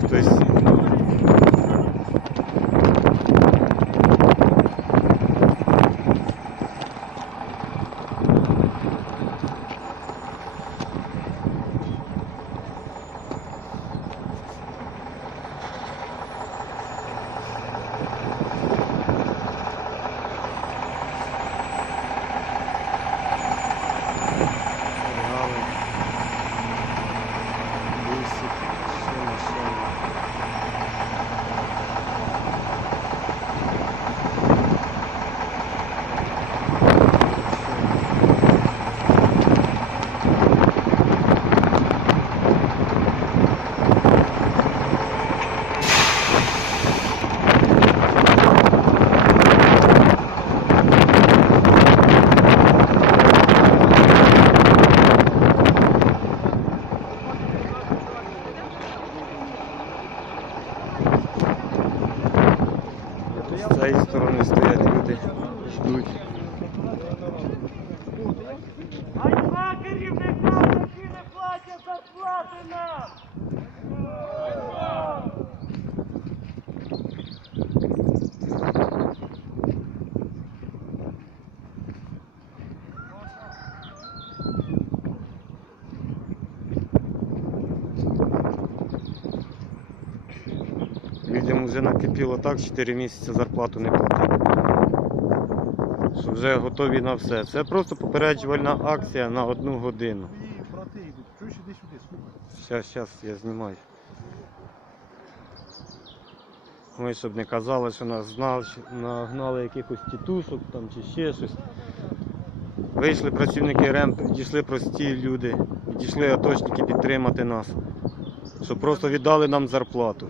То хтось. З цієї сторони стоять люди, ждуть. Вже накипіло так, 4 місяці зарплату не платили. Що вже готові на все. Це просто попереджувальна акція на одну годину. Щас, щас, я знімаю. Ми щоб не казали, що нас нагнали якихось тітушок там чи ще щось. Вийшли працівники РЕМ, підійшли прості люди, підійшли аточники підтримати нас, щоб просто віддали нам зарплату.